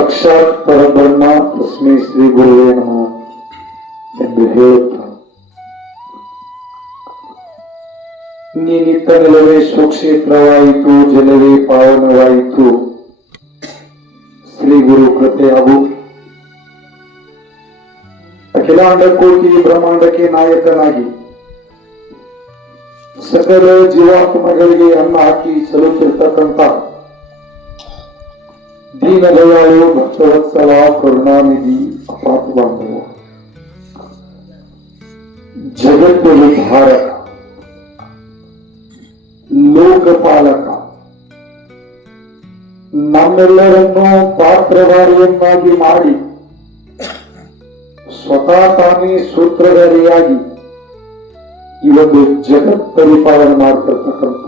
ಸಾಕ್ಷಾತ್ ಪರಬ್ರಹ್ಮ ತಸ್ಮೈ ಶ್ರೀ ಗುರುವೇ ನಮಃ ಎಂದು ಹೇಳುತ್ತ ನೀನಿತ್ತ ನೆಲವೇ ಸ್ವಕ್ಷೇತ್ರವಾಯಿತು ಜಲವೇ ಪಾವನವಾಯಿತು. ಶ್ರೀ ಗುರು ಕೃಪೆಯಾಗು ಅಖಿಲಾಂಡ ಕೋಟಿ ಬ್ರಹ್ಮಾಂಡಕ್ಕೆ ನಾಯಕನಾಗಿ ಸಕಲ ಜೀವಾತ್ಮಗಳಿಗೆ ಅನ್ನ ಹಾಕಿ ಸಲ್ಲುತ್ತಿರ್ತಕ್ಕಂಥ ದೀನದಯಾಳು ಭಕ್ತವತ್ಸಲ ಕರುಣಾನಿಧಿ ಅಪಾತ ಬಾಂಧವ ಜಗತ್ತು ಧಾರಕ ಲೋಕಪಾಲಕ ನಮ್ಮೆಲ್ಲರನ್ನು ಪಾತ್ರಧಾರಿಯನ್ನಾಗಿ ಮಾಡಿ ಸ್ವತಃ ತಾನೇ ಸೂತ್ರಧಾರಿಯಾಗಿ ಈ ಒಂದು ಜಗತ್ ಪರಿಪಾಲನೆ ಮಾಡ್ತಿರ್ತಕ್ಕಂಥ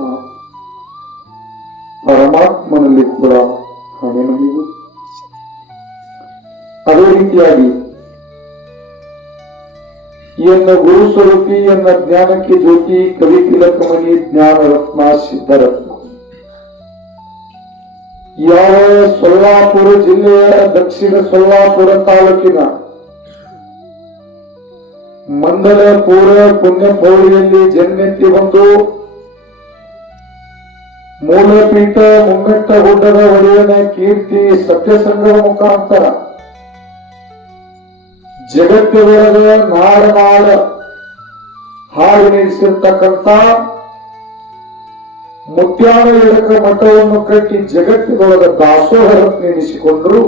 ಪರಮಾತ್ಮನಲ್ಲಿ ಕೂಡ ಹಣೆ ಮನೆಗೂ ಅದೇ ರೀತಿಯಾಗಿ ಎನ್ನ ಗುರು ಸ್ವರೂಪಿ ಎನ್ನ ಜ್ಞಾನಕ್ಕೆ ಜ್ಯೋತಿ, ಕವಿ ತಿಲಕಮಣಿ, ಜ್ಞಾನ ರತ್ನ, ಸಿದ್ಧರತ್ನ. ಯಾವ ಸೊಲ್ಲಾಪುರ ಜಿಲ್ಲೆಯ ದಕ್ಷಿಣ ಸೊಲ್ಲಾಪುರ ತಾಲೂಕಿನ ಮಂಗಲಪುರ ಪುಣ್ಯಪೌಳಿಯಲ್ಲಿ ಜನ್ಮೆತ್ತಿ ಬಂದು ಮೂಲಪೀಠ ಮುಂಗಟ್ಟ ಗುಡ್ಡದ ಒಡೆಯನ ಕೀರ್ತಿ ಸತ್ಯಸಂಗದ ಮುಖಾಂತರ. ಜಗತ್ತಿನೊಳಗ ನಾಡ ನಾಡ ಹಾಡು ನಡೆಸಿರ್ತಕ್ಕಂಥ ಮುತ್ಯಾನ ಇಳಕ ಮಠವನ್ನು ಕಟ್ಟಿ ಜಗತ್ತಿನೊಳಗ ದಾಸೋಹರತ್ ರತ್ನ ಎನಿಸಿಕೊಂಡ್ರು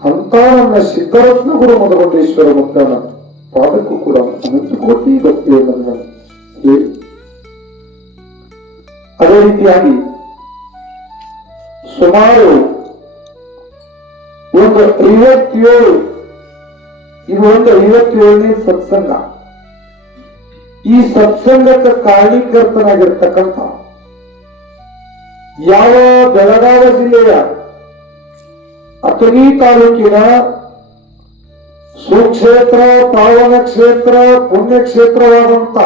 ಅಂತ ನನ್ನ ಸಿದ್ಧರತ್ನ ಕೂಡ ಮಧುಮಂಡೇಶ್ವರ ಮುಕ್ತಾನ ಪಾದಕ್ಕೂ ಕೂಡ ಅನಂತ ಕೋಟಿ ಭಕ್ತಿಯನ್ನು ಹೇಳಿ ಅದೇ ರೀತಿಯಾಗಿ ಸುಮಾರು ಒಂದು ಐವತ್ತೇಳು, ಇದು ಒಂದು ಐವತ್ತೇಳನೇ ಸತ್ಸಂಗ. ಈ ಸತ್ಸಂಗಕ್ಕೆ ಕಾರಣೀಕರ್ತನಾಗಿರ್ತಕ್ಕಂಥ ಯಾವ ಬೆಳಗಾವಿ ಜಿಲ್ಲೆಯ ಅಥಣಿ ತಾಲೂಕಿನ ಸುಕ್ಷೇತ್ರ, ಪಾವನ ಕ್ಷೇತ್ರ ಪುಣ್ಯಕ್ಷೇತ್ರವಾದಂತ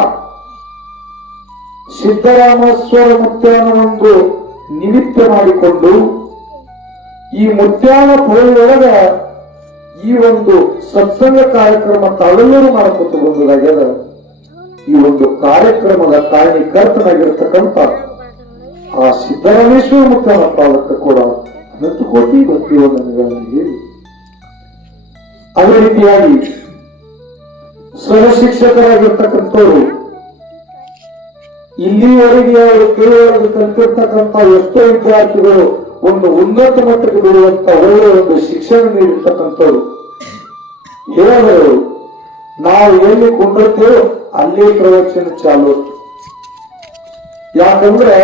ಸಿದ್ದರಾಮೇಶ್ವರ ಮುತ್ಯಾನವೊಂದು ನಿಮಿತ್ತ ಮಾಡಿಕೊಂಡು ಈ ಮುತ್ಯಾನ ಪುರೊಳಗ ಈ ಒಂದು ಸತ್ಸಂಗ ಕಾರ್ಯಕ್ರಮ ತಾವೆಲ್ಲರೂ ಮಾಡಿಕೊಟ್ಟು ಬಂದದಾಗ್ಯದ. ಈ ಒಂದು ಕಾರ್ಯಕ್ರಮದ ಕಾರಣೀಕರ್ತನಾಗಿರ್ತಕ್ಕಂಥ ಆ ಸಿದ್ದರಾಮೇಶ್ವರ ಮುತ್ಯಾನ ಪಾಲಕ ಕೂಡ ಅನಂತ ಕೋಟಿ ಭಕ್ತಿವಂದನೆಗಳನ್ನು ಹೇಳಿ. ಅದೇ ರೀತಿಯಾಗಿ ಸಹ ಶಿಕ್ಷಕರಾಗಿರ್ತಕ್ಕಂಥವ್ರು ಇಲ್ಲಿವರೆಗೆ ಅವರು ಕೇಳುವವರೆಗೆ ಕಲಿತಿರ್ತಕ್ಕಂಥ ಎಷ್ಟೋ ವಿದ್ಯಾರ್ಥಿಗಳು ಒಂದು ಉನ್ನತ ಮಟ್ಟಕ್ಕೆ ಬಿಡುವಂತ ಒಳ್ಳೆಯ ಒಂದು ಶಿಕ್ಷಣ ನೀಡಿರ್ತಕ್ಕಂಥವ್ರು. ಹೇಳಿದರು ನಾವು ಎಲ್ಲಿ ಕೊಂಡಿರ್ತೇವೆ ಅಲ್ಲಿ ಪ್ರವಚನ ಚಾಲು ಯಾಕಂದ್ರೆ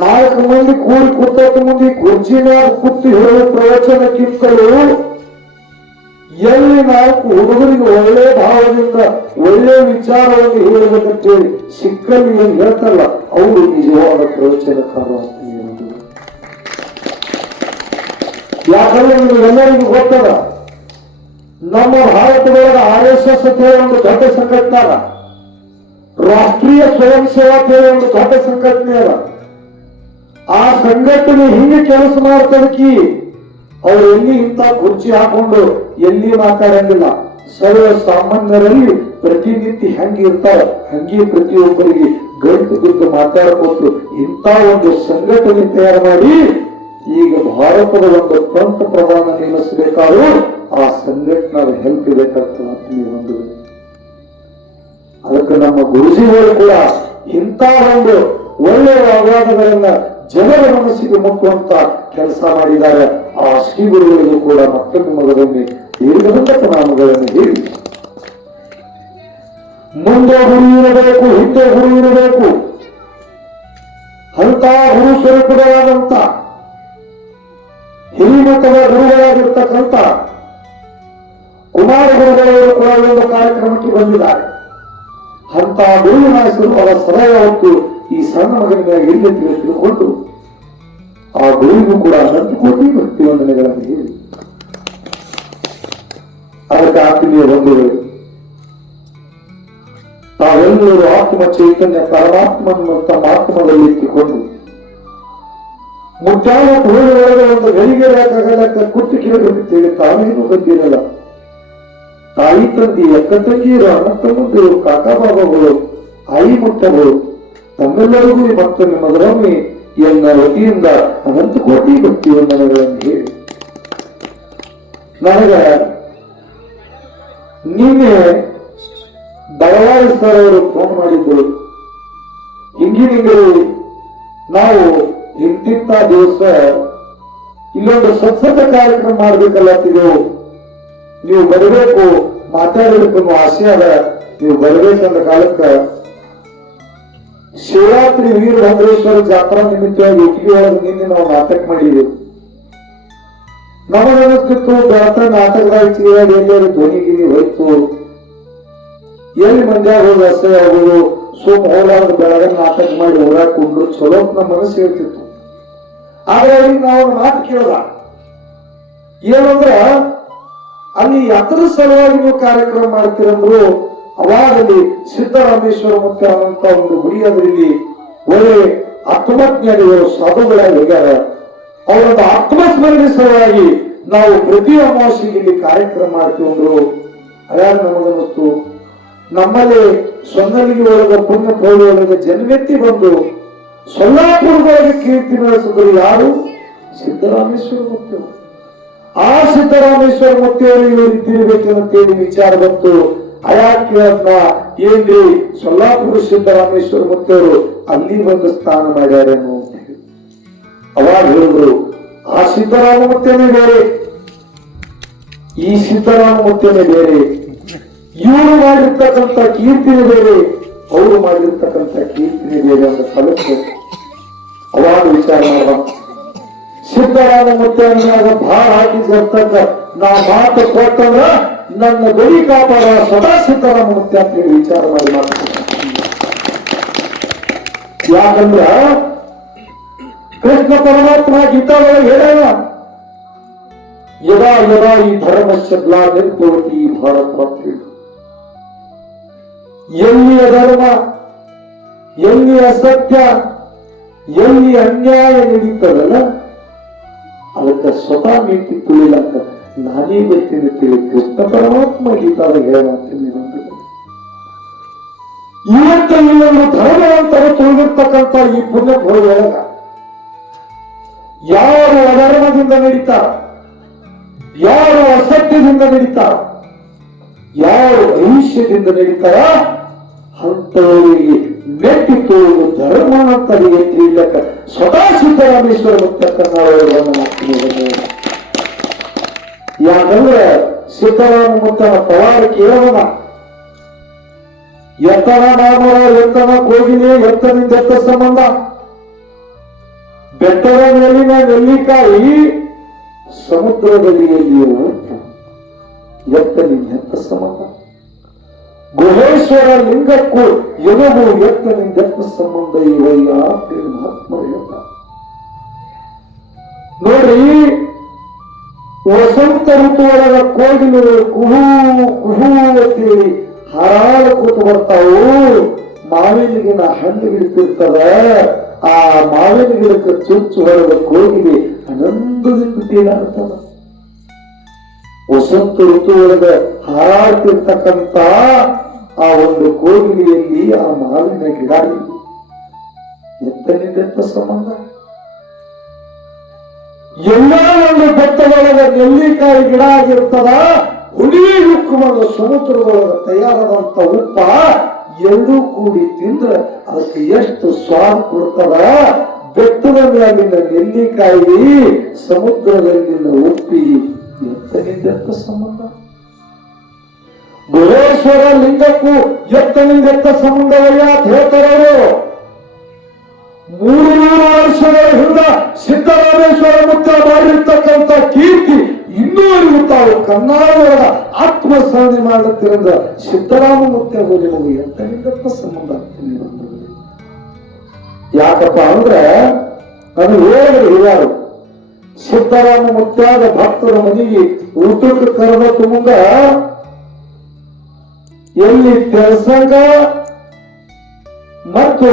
ನಾಲ್ಕು ಮಂದಿ ಕೂಡಿ ಕೂತ ಮುಂದೆ ಕುರ್ಚಿನ ಕೂತು ಹೇಳುವ ಪ್ರವಚನಕ್ಕಿಂತಲೂ ಎಲ್ಲಿ ನಾಲ್ಕು ಹುಡುಗರಿಗೆ ಒಳ್ಳೆ ಭಾವದಿಂದ ಒಳ್ಳೆ ವಿಚಾರವನ್ನು ಹೇಳಬೇಕಂತೇಳಿ ಸಿಕ್ಕಲ್ಲಿ ಏನು ಹೇಳ್ತಲ್ಲ ಅವರು ನಿಜವಾದ ಪ್ರವಚನಕಾರ ಅಂತ ಯಾಕಂದ್ರೆ ನಿಮಗೆಲ್ಲರಿಗೂ ಗೊತ್ತದ, ನಮ್ಮ ಭಾರತದೊಳಗ ಆರ್ ಎಸ್ ಎಸ್ ಒಂದು ದೊಡ್ಡ ಸಂಘಟನೆ ರಾಷ್ಟ್ರೀಯ ಸ್ವಯಂ ಸೇವಾ ಅಂತ ಹೇಳಿ ಒಂದು ದೊಡ್ಡ ಸಂಘಟನೆ ಅದ. ಆ ಸಂಘಟನೆ ಹಿಂಗೆ ಕೆಲಸ ಮಾಡ್ತದಕ್ಕಿ ಅವ್ರು ಎಲ್ಲಿ ಇಂಥ ಕುರ್ಚಿ ಹಾಕೊಂಡು ಎಲ್ಲಿ ಮಾತಾಡಂಗಿಲ್ಲ. ಸರ್ವ ಸಾಮಾನ್ಯರಲ್ಲಿ ಪ್ರತಿನಿತ್ಯ ಹೆಂಗೆ ಇರ್ತಾರ ಹಂಗೆ ಪ್ರತಿಯೊಬ್ಬರಿಗೆ ಗಂಟು ಬಿದ್ದು ಮಾತಾಡಬಹುದು ಇಂಥ ಒಂದು ಸಂಘಟನೆ ತಯಾರು ಮಾಡಿ ಈಗ ಭಾರತದ ಒಂದು ಪಂತ ಪ್ರಧಾನ ನೇಮಿಸಬೇಕಾದ್ರೂ ಆ ಸಂಘಟನೆ ಹೆಲ್ಪ್ ಬೇಕಾಗ್ತದೆ ಒಂದು ಅದಕ್ಕೆ ನಮ್ಮ ಗುರುಜಿಗಳು ಕೂಡ ಇಂಥ ಒಂದು ಒಳ್ಳೆಯ ಅಪರಾಧಗಳನ್ನ ಜನರ ಮನಸ್ಸಿಗೆ ಮುಟ್ಟುವಂತ ಕೆಲಸ ಮಾಡಿದ್ದಾರೆ. ಆ ಶ್ರೀ ಗುರುಗಳಿಗೂ ಕೂಡ ಮತ್ತೊಮ್ಮೆ ದೀರ್ಘದಂತ ನಾಮಗಳನ್ನು ಹೇಳಿ ಮುಂದೆ ಗುರು ಇರಬೇಕು, ಹಿಂದೆ ಗುರು ಇರಬೇಕು. ಅಂತ ಗುರು ಸ್ವರೂಪಗಳಾದಂತ ಹಿರಿಮಠದ ಗುರುಗಳಾಗಿರ್ತಕ್ಕಂಥ ಕುಮಾರ ಗುರುಗಳವರು ಕೂಡ ಒಂದು ಕಾರ್ಯಕ್ರಮಕ್ಕೆ ಬಂದಿದ್ದಾರೆ. ಅಂತ ಗುರುವಿನ ಹೆಸರು ಅವರ ಸದಯ ಹೊತ್ತು ಈ ಸಣ್ಣ ಮಗನಿಗೆ ಹಿರಿಯ ತಿಳಿದುಕೊಂಡು ಆ ಗುರುವಿಗೂ ಕೂಡ ಅನಂತ ಕೋಟಿ ಭಕ್ತಿ ವಂದನೆಗಳನ್ನು ಹೇಳಿ. ಅದಕ್ಕೆ ಆತ್ಮೀಯ ಬಂಧುಗಳು ತಾವೆಲ್ಲರೂ ಆತ್ಮ ಚೈತನ್ಯ ಪರಮಾತ್ಮನ್ನು ತಮ್ಮ ಆತ್ಮದಲ್ಲಿ ಇಟ್ಟುಕೊಂಡು ಮುಟ್ಟಾದ ಕೋಳಿ ಒಳಗೆ ಒಂದು ಗಳಿಗೆ ಹಾಕಾಗಲಕ್ಕ ಕುಟ್ಟು ಕೇಳಬೇಕಂತೇಳಿ ತಾವೇನು ಬಂದಿರಲ್ಲ ತಾಯಿ ತಂದಿ ಅಕ್ಕ ತಂಗಿಯರು ಅಣ್ಣ ತಮ್ಮಂದಿರು ಕಾಕಾ ಬಾಬಾಗಳು ಆಯಿ ಮುಟ್ಟಗಳು ತಮ್ಮೆಲ್ಲರಿಗೂ ಮತ್ತೊಮ್ಮೆ ಮಧುರಮ್ಮಿ ಎನ್ನ ವತಿಯಿಂದ ಅನಂತ ಕೋಟಿ ಭಕ್ತಿ ವಂದನೆಗಳನ್ನು ಹೇಳಿ ನನಗ ನಿನ್ನೆ ದಳವಾಯಿ ಸರ್ ಅವರು ಫೋನ್ ಮಾಡಿದ್ರು ಹಿಂಗಿನಿಂಗರು ನಾವು ಇಂತಿಂತ ದಿವಸ ಇಲ್ಲೊಂದು ಸ್ವಚ್ಛತೆ ಕಾರ್ಯಕ್ರಮ ಮಾಡ್ಬೇಕಲ್ಲತ್ತಿದೆವು ನೀವು ಬರಬೇಕು ಮಾತಾಡಬೇಕು ಆಸೆ ಅದ. ನೀವು ಬರಬೇಕಂದ ಕಾಲಕ್ಕ. ಶಿವರಾತ್ರಿ ವೀರಭದ್ರೇಶ್ವರ ಜಾತ್ರಾ ನಿಮಿತ್ತವಾಗಿ ಇಟ್ಟಿಗೆ ಒಳಗೆ ನಿನ್ನೆ ನಾವು ನಾಟಕ ಮಾಡಿದೆವು. ನಮಗನಿಸ್ತಿತ್ತು ಬೆಳತ ನಾಟಕದಾಗ ಇಚ್ಚಿಗೆ ಎಲ್ಲರೂ ಧ್ವನಿ ಗಿನಿ ಹೋಯ್ತು. ಎಲ್ಲಿ ಮಂಡ್ಯ ಹೋಗಿ ಅಸಹ್ಯ ಆಗೋದು ಸುಮ್ ಹೋಲಾರ್ದ ಬೆಳಗನ್ನ ನಾಟಕ ಮಾಡಿ ಊರಾಗ ಕುಂಡ್ರು ಚಲೋ ನಮ್ಮ ಮನಸ್ಸು ಹೇಳ್ತಿತ್ತು. ಆದ್ರೆ ಅವ್ರಿಗೆ ನಾವು ಮಾತು ಕೇಳ್ದ. ಏನಂದ್ರ ಅಲ್ಲಿ ಅದರ ಸಲುವಾಗಿ ನೀವು ಕಾರ್ಯಕ್ರಮ ಮಾಡ್ತೀರಂದ್ರು ಅವಾಗಲ್ಲಿ ಸಿದ್ದರಾಮೇಶ್ವರ ಮುಖ್ಯ ಅಂತ ಒಂದು ಗುಡಿ ಅದರಲ್ಲಿ ಒಳ್ಳೆ ಆತ್ಮಜ್ಞಾನಿಗಳು ಸಾಧುಗಳಾಗಿ ಹೋಗ್ಯಾರ. ಅವರೊಂದು ಆತ್ಮಸ್ಮರಣಿಸುವಾಗಿ ನಾವು ಪ್ರತಿ ಅಮಾವಾಸ್ಯೆಯಲ್ಲಿ ಕಾರ್ಯಕ್ರಮ ಮಾಡ್ತೀವಿ ಅದಾದ ನಮಗನ್ನಿಸ್ತು ನಮ್ಮಲ್ಲಿ ಸೊನ್ನಲಿಗೆ ಒಳಗ ಪುಣ್ಯ ಪೌಳಿ ಜನವೆತ್ತಿ ಬಂದು ಸೊಲ್ಲಾಪುರದೊಳಗೆ ಕೀರ್ತಿ ನಡೆಸಿದ್ರು ಯಾರು? ಸಿದ್ದರಾಮೇಶ್ವರ ಮುಖ್ಯ ಆ ಸಿದ್ದರಾಮೇಶ್ವರ ಮುತ್ತಿಯವರು ಇವರು ಇದ್ದಿರ್ಬೇಕಂತೇಳಿ ವಿಚಾರ ಬಂತು. ಅಯಾ ಅಂತ ಏನ್ರಿ ಸೊಲ್ಲಾಪುರ ಸಿದ್ದರಾಮೇಶ್ವರ ಮುಖ್ಯವರು ಅಲ್ಲಿ ಬಂದು ಸ್ಥಾನ ಮಾಡ್ಯಾರೇನು? ಅವಾಗ ಹೇಳಿದ್ರು ಆ ಸೀತಾರಾಮ ಮುತ್ತೇನೆ ಬೇರೆ, ಈ ಸಿದ್ದರಾಮ ಮುತ್ತೇನೆ ಬೇರೆ, ಇವರು ಮಾಡಿರ್ತಕ್ಕಂಥ ಕೀರ್ತಿನೇ ಬೇರೆ, ಅವರು ಮಾಡಿರ್ತಕ್ಕಂಥ ಕೀರ್ತಿನೇ ಬೇರೆ ಅಂತ ಕಲಿತು ಅವಾಗ ವಿಚಾರ ಮಾಡುವ. ಸಿದ್ದರಾಮ ಅಂದಾಗ ಭಾಳ ಹಾಕಿ ಬರ್ತಕ್ಕ ನಾ ಮಾತು ಕೊಟ್ಟಂದ್ರ ನನ್ನ ಬಳಿ ಕಾಪಾಡ ಸದಾ ಸಿದ್ದರಾಮ ಮುತ್ಯ ಅಂತ ಹೇಳಿ ವಿಚಾರ ಮಾಡಿ ಮಾತು ಯಾಕಂದ್ರ ಕೃಷ್ಣ ಪರಮಾತ್ಮ ಗೀತಾ ಒಳಗೆ ಹೇಳ್ಯಾನ ಯದಾ ಯದಾ ಈ ಧರ್ಮಶ್ಚ ಗ್ಲಾನಿರ್ಭವತಿ ಭಾರತ ಅಂತ ಹೇಳಿ. ಎಲ್ಲಿಯ ಅಧರ್ಮ, ಎಲ್ಲಿ ಅಸತ್ಯ, ಎಲ್ಲಿ ಅನ್ಯಾಯ ನಡೀತದಲ್ಲ, ಅದಕ್ಕೆ ಸ್ವತಃ ನೀತಿ ತುಳಿಲಕ್ಕ ನಾನೇ ಬರ್ತೀನಿ ತಿಳಿ ಕೃಷ್ಣ ಪರಮಾತ್ಮ ಗೀತಾದ ಹೇಳತ್ತೀನಿ ಇವತ್ತು ಈ ಒಂದು ಧರ್ಮವಂತರ ತುಳಿದಿರ್ತಕ್ಕಂಥ ಈ ಪುಣ್ಯ ಒಳಗ ಯಾರು ಅಧರ್ಮದಿಂದ ನಡೀತಾರ, ಯಾರು ಅಸತ್ಯದಿಂದ ನಡೀತಾರ, ಯಾರು ಐಷ್ಯದಿಂದ ನಡೀತಾರ ಅಂತವರಿಗೆ ಮೆಟ್ಟಿ ತೋರು ಅಂತ ತಿಳಿಯಕ ಸ್ವತಃ ಸಿದ್ಧರಾಮೇಶ್ವರ ಮುತ್ತಕ್ಕನ್ನವರನ್ನು ಯಾಕಂದ್ರೆ ಸಿದ್ಧರಾಮ ಮುತ್ತನ ಪವಾಡ ಕೇಳೋಣ ಎತ್ತನ ಮಾಮರ ಎತ್ತನ ಕೋಗಿಲೆ, ಎತ್ತನಿಂದ ಎತ್ತ ಸಂಬಂಧ. ಬೆಟ್ಟದ ಮೇಲಿನ ನೆಲ್ಲಿಕಾಯಿ ಸಮುದ್ರದಲ್ಲಿಯಲ್ಲಿಯೂ ಎತ್ತ ಸಂಬಂಧ. ಗುಹೇಶ್ವರ ಲಿಂಗಕ್ಕೂ ಎಲುಬು ಎತ್ತ ಸಂಬಂಧ ಇವಯ್ಯ ಮಹಾತ್ಮರು ಹೇಳ್ತ ನೋಡ್ರಿ ವಸಂತ ಋತುವೊಳಗ ಕೋಗಿಲುಗಳು ಕುಹು ಕುಹು ಅಂತೇಳಿ ಹಾರಾಡ ಕೂತು ಬರ್ತಾವು, ಮಾವಿನ ಗಿಡ ಹಣ್ಣು ಬಿಡ್ತಿರ್ತದ ಆ ಮಾವಿನ ಗಿಡಕ್ಕೆ ಚುಚ್ಚು ಹೊರದ ಕೋಗಿಲಿ ಆನಂದದಿಂದ ತೇಲಾಡ್ತದ ವಸಂತ ಋತು ಒಳಗ ಆ ಒಂದು ಕೋಗಿಲಿಯಲ್ಲಿ ಆ ಮಾವಿನ ಗಿಡ ಎತ್ತನಿಂದ ಸಂಬಂಧ? ಎಲ್ಲ ಒಂದು ಬೆಟ್ಟದೊಳಗ ನೆಲ್ಲಿಕಾಯಿ ಗಿಡ ಆಗಿರ್ತದ ಹುಳಿ ಉಕ್ಕುಮದ ಸಮುದ್ರದೊಳಗ ತಯಾರಾದಂತ ಉಪ್ಪ ಎರಡೂ ಕೂಡಿ ತಿಂದ್ರೆ ಅದಕ್ಕೆ ಎಷ್ಟು ಸ್ವಾದ ಕೊಡ್ತದ? ಬೆಟ್ಟದ ಮ್ಯಾಗಿನ ನೆಲ್ಲಿಕಾಯಿ, ಸಮುದ್ರದಲ್ಲಿನ ಉಪ್ಪಿ ಎತ್ತನಿಂದ ಸಂಬಂಧ? ಗುರೇಶ್ವರ ಲಿಂಗಕ್ಕೂ ಎತ್ತನಿಂದ ಸಂಬಂಧವಲ್ಲ ಅಂತ ಹೇಳ್ತಾರವರು ಮೂರು ನೂರು ವರ್ಷಗಳ ಹಿಂದ ಸಿದ್ದರಾಮೇಶ್ವರ ಮುತ್ತ ಮಾಡಿರ್ತಕ್ಕಂಥ ಕೀರ್ತಿ ಇನ್ನೂ ಇರುತ್ತಾವು ಕರ್ನಾಟಕದ ಆತ್ಮಸ್ಮರಣೆ ಮಾಡುತ್ತಿರಂದ ಸಿದ್ದರಾಮ ಮುತ್ತ ಹೋಗಿ ಎಂತನಿಂದಪ್ಪ ಸಂಬಂಧ. ಯಾಕಪ್ಪ ಅಂದ್ರೆ ನಾನು ಹೇಳಿದ್ರೆ ಇವರು ಸಿದ್ದರಾಮ ಮುತ್ಯಾದ ಭಕ್ತರ ಮನೆಗೆ ಊಟಕ್ಕೆ ಕರೆದ ಮುಂದ ಎಲ್ಲಿ ತೆಲಸಂಗ ಮತ್ತು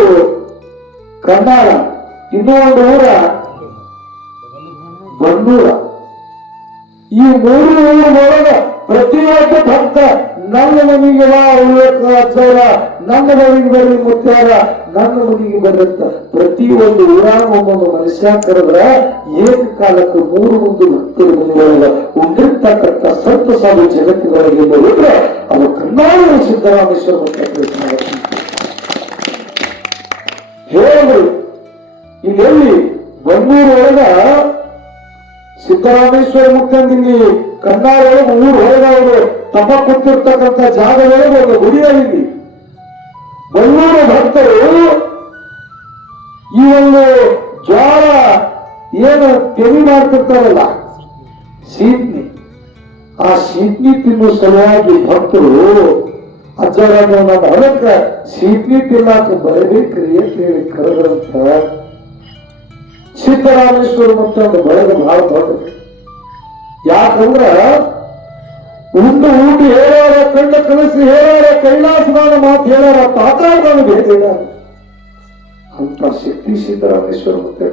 ಕನ್ನಡ ಇನ್ನೂ ಒಂದು ಊರ? ಬಂದೂರ ಈ ಮೂರು ಪ್ರತಿ ಪ್ರತಿಯೊಬ್ಬ ಭಕ್ತ ನನ್ನ ಮನೆಗೆ ಬಾ ಅಜ್ಜಾರ ನನ್ನ ಮನೆಗೆ ಬರ್ರಿ ಮುತ್ತಾರ. ನನ್ನ ಮನೆಗೆ ಬರುತ್ತ ಒಂದು ಊರಾಗ ಒಬ್ಬೊಂದು ಮನುಷ್ಯ ಕರೆದ್ರ ಏಕಕಾಲಕ್ಕೆ ಮೂರು ಒಂದು ಭಕ್ತರ ಮನೆಯೊಳಗ ಉಂಡಿರ್ತಕ್ಕಂಥ ಸತ್ತು ಸಾಲು ಜಗತ್ತಿನೊಳಗೆ ಅವರು ಅದು ಕನ್ನಡ ಸಿದ್ದರಾಮೇಶ್ವರ ಮತ್ತು ಹೇಳಿದ್ರು ಇಲ್ಲೆಲ್ಲಿ ಒಳಗ ಸಿದ್ದರಾಮೇಶ್ವರ ಮುಖ್ಯಂದಿಲ್ಲಿ ಕನ್ನಾಳ ಒಳಗೆ ಊರು ಅವರು ತಮ್ಮ ಕೂತಿರ್ತಕ್ಕಂಥ ಜಾಗದೊಳಗೆ ಒಂದು ಗುರಿಯಾಗಿದ್ದೀವಿ ಬಂಗೂರು ಭಕ್ತರು ಈ ಒಂದು ಜ್ವಾಳ ಏನು ತೆರಿ ಮಾಡ್ತಿರ್ತಾರಲ್ಲ? ಸೀಟ್ನಿ. ಆ ಸೀಟ್ನಿ ತಿನ್ನುವ ಸಲುವಾಗಿ ಭಕ್ತರು ಅಜ್ಜರಾಗ ನಮ್ಮ ಸಿ ಪಿ ತಿನ್ನಾಕ ಬರಬೇಕ್ರಿ ಅಂತ ಹೇಳಿ ಕರೆದ್ರಂತ ಸಿದ್ದರಾಮೇಶ್ವರ ಮತ್ತೆ ಒಂದು ಬಳಗ ಬಹಳ ದೊಡ್ಡ ಯಾಕಂದ್ರ ಒಂದು ಊಟ ಹೇಳಾರ ಕಂಡ ಕನಸು ಹೇಳೋರ ಕೈಲಾಸದಾನ ಮಾತು ಹೇಳಾರ ಪಾತಾಳದಾನ ಬೇಕಿಲ್ಲ ಅಂತ ಶಕ್ತಿ ಸಿದ್ದರಾಮೇಶ್ವರ ಮತ್ತೆ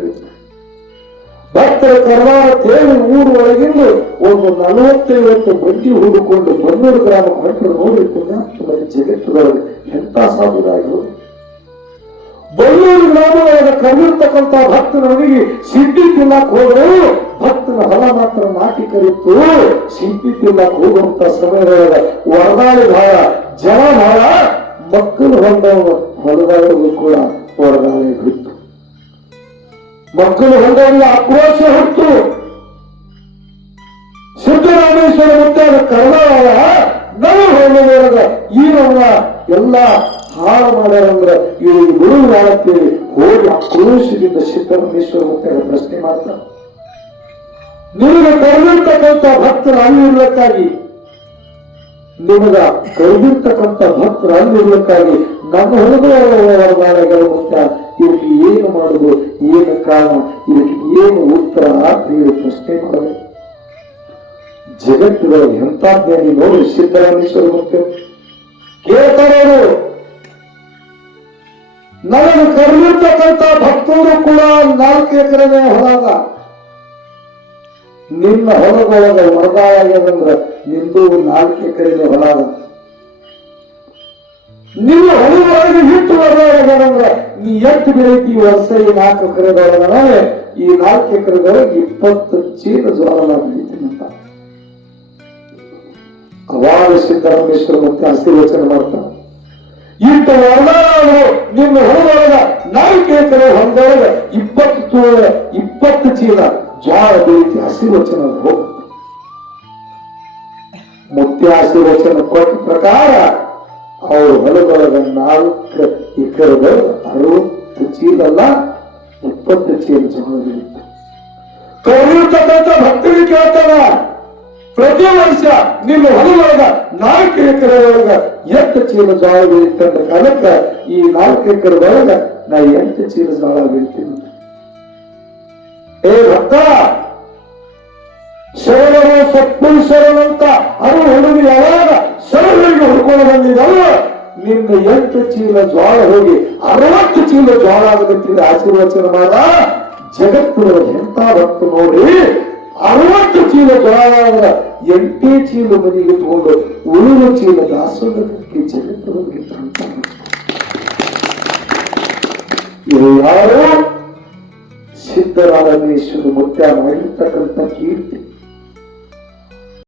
ಭಕ್ತರ ಕರ್ನಾಡ ತೇಳಿ ಊರು ಒಳಗಿಂದು ಒಂದು ನಲವತ್ತೈವತ್ತು ಮಂದಿ ಹುಡುಕೊಂಡು ಬನ್ನೂರು ಗ್ರಾಮ ಹೊರಟರು ನೋಡಿ ಹೆಂತಾ ಜಗತ್ತದೊಳಗೆ ಎಂತ ಸಾಧುದಾಗಿ ಬಳ್ಳೂರು ಗ್ರಾಮದೊಳಗ ಕರೆದಿರ್ತಕ್ಕಂಥ ಭಕ್ತನವನಿಗೆ ಸಿಡ್ಡಿ ತಿನ್ನಕ್ ಹೋದ್ರು ಭಕ್ತನ ಹೊಲ ಮಾತ್ರ ನಾಟಿ ಕರಿತು. ಸಿಡ್ಡಿ ತಿನ್ನಕ್ ಹೋಗುವಂತ ಸಮಯದೊಳಗ ವರದಾಳಿ ಭಾಳ, ಜನ ಭಾಳ, ಮಕ್ಕಳು ಹೊಂದವ ಹೊಲದಾಳಿಗೂ ಕೂಡ ವರದಾಳಿ ಬಿತ್ತು ಮಕ್ಕಳು ಹೊಂದವರಿಗೆ ಆಕ್ರೋಶ ಹೊತ್ತು ಸಿದ್ದರಾಮೇಶ್ವರ ಮುಂದೆ ಕರ್ನಾಟಕ ನಾವು ಹೊಂದೊಳಗ ಈ ನಮ್ಮ ಎಲ್ಲ ಹಾಳು ಮಾಡ್ಯಾರಂದ್ರೆ ಇವರಿಗೆ ಗುರು ಮಾಡತ್ತೇಳಿ ಹೋಗಿ ಆಕ್ರೋಶದಿಂದ ಸಿದ್ದರಾಮೇಶ್ವರ ಮತ್ತೆ ಪ್ರಶ್ನೆ ಮಾಡ್ತಾರೆ. ನಿಮಗೆ ಕರೆದಿರ್ತಕ್ಕಂಥ ಭಕ್ತರ ಅಲ್ಲಿರ್ಲಕ್ಕಾಗಿ ನಿಮಗ ಕರೆದಿರ್ತಕ್ಕಂಥ ಭಕ್ತರ ಅಲ್ಲಿರ್ಲಕ್ಕಾಗಿ ನಮ್ಮ ಹೊರಗಡೆಗಳು ಮತ್ತೆ ಇದಕ್ಕೆ ಏನು ಮಾಡುದು, ಏನು ಕಾರಣ, ಇದಕ್ಕೆ ಏನು ಉತ್ತರ ಅಂತ ಹೇಳಿ ಪ್ರಶ್ನೆ ಮಾಡಬೇಕು ಜಗತ್ತಿನಲ್ಲಿ ಎಂತ ಜ್ಞಾನಿ ನೋಡಿ, ಸಿದ್ದರಾಮೇಶ್ವರ ಮತ್ತೆ ಕೇಳ್ತಾರವರು ನನಗೆ ಕರೆದಿರ್ತಕ್ಕಂಥ ಭಕ್ತರು ಕೂಡ ನಾಲ್ಕು ಎಕರೆನೇ ಹೊಲದ. ನಿನ್ನ ಹೊಲದೊಳಗ ವರದಾಯ ನಿಂದು ನಾಲ್ಕು ಎಕರೆನೇ ಹೊಲ ಅದ ಹುಡುಗರಾಗಿ ಹಿಟ್ಟು ವರದಾಯ ಈ ಎಷ್ಟು ಬೆಳೀತಿ ವರ್ಷ ಈ ನಾಲ್ಕು ಎಕರೆದೊಳಗನೇ ಈ ನಾಲ್ಕು ಎಕರೆದೊಳಗೆ ಇಪ್ಪತ್ತು ಚೀಲ ಜ್ವಾಲ ಬೆಳಿತೀನಿ ಅಂತ ಅವಾಗ ಸಿದ್ದರಾಮೇಶ್ವರ ಮತ್ತೆ ಆಶೀರ್ವಚನ ಮಾಡ್ತಾರೆ ಇಟ್ಟು ವರದಾನಗಳು ನಿನ್ನ ಹೊಲದೊಳಗ ನಾಲ್ಕು ಎಕರೆ ಹೊಲದೊಳಗ ಇಪ್ಪತ್ತು ತೋಳ ಇಪ್ಪತ್ತು ಚೀಲ ಜ್ವಾಳ ಬೆಳಿತಿ ಆಶೀರ್ವಚನ ಹೋಗುತ್ತೆ ಮುತ್ಯ ಆಶೀರ್ವಚನ ಕೊಟ್ಟ ಪ್ರಕಾರ ಅವರು ಹೊಲದೊಳಗ ನಾಲ್ಕು ಎಕರೆದ ಅರವತ್ತು ಚೀಲ ಅಲ್ಲ ಇಪ್ಪತ್ತು ಚೀಲ ಕರೆದಿರ್ತಕ್ಕಂಥ ಭಕ್ತರಿಗೆ ಕೇಳ್ತಾನ, ಪ್ರತಿ ವರ್ಷ ನಿಮ್ಮ ಹೊಲದೊಳಗ ನಾಲ್ಕು ಎಕರೆ ಒಳಗ ಎಂಟು ಚೀಲ ಜೋಳ ಅಂತ ಕಾಲಕ್ಕ ಈ ನಾಲ್ಕು ಎಕರೆ ಒಳಗ ನಾ ಎಂಟು ಚೀಲ ಜೋಳ ಬೀಳ್ತೀನಿ. ಏ ಭಕ್ತ ಶರಣರು ಸತ್ಪುರುಷರಂತ ಅರು ಹುಡುಗಿ ಯಾವಾಗ ಶರಣರಿಗೆ ಹುಡ್ಕೊಂಡು ಬಂದಿದ್ದಲ್ಲ ನಿನ್ನ ಎಂಟು ಚೀಲ ಜ್ವಾಳ ಹೋಗಿ ಅರವತ್ತು ಚೀಲ ಜ್ವಾಳ ಆಗಬೇಕಿದ್ರೆ ಆಶೀರ್ವಚನ ಮಾಡ. ಜಗತ್ತು ಎಂತ ಭಕ್ತ ನೋಡಿ, ಅರವತ್ತು ಚೀಲ ಜ್ವಾಳ ಆದ್ರ ಎಂಟೇ ಚೀಲ ಮನೆಗೆ ತಗೊಂಡು ಉಳಿದ ಚೀಲ ದಾಸೋದಕ್ಕೆ ಜಗತ್ತು ಇದು ಯಾರು ಸಿದ್ದರಾಮೇಶ್ವರ ಮುತ್ಯ ಮಾಡಿರ್ತಕ್ಕಂಥ ಕೀರ್ತಿ.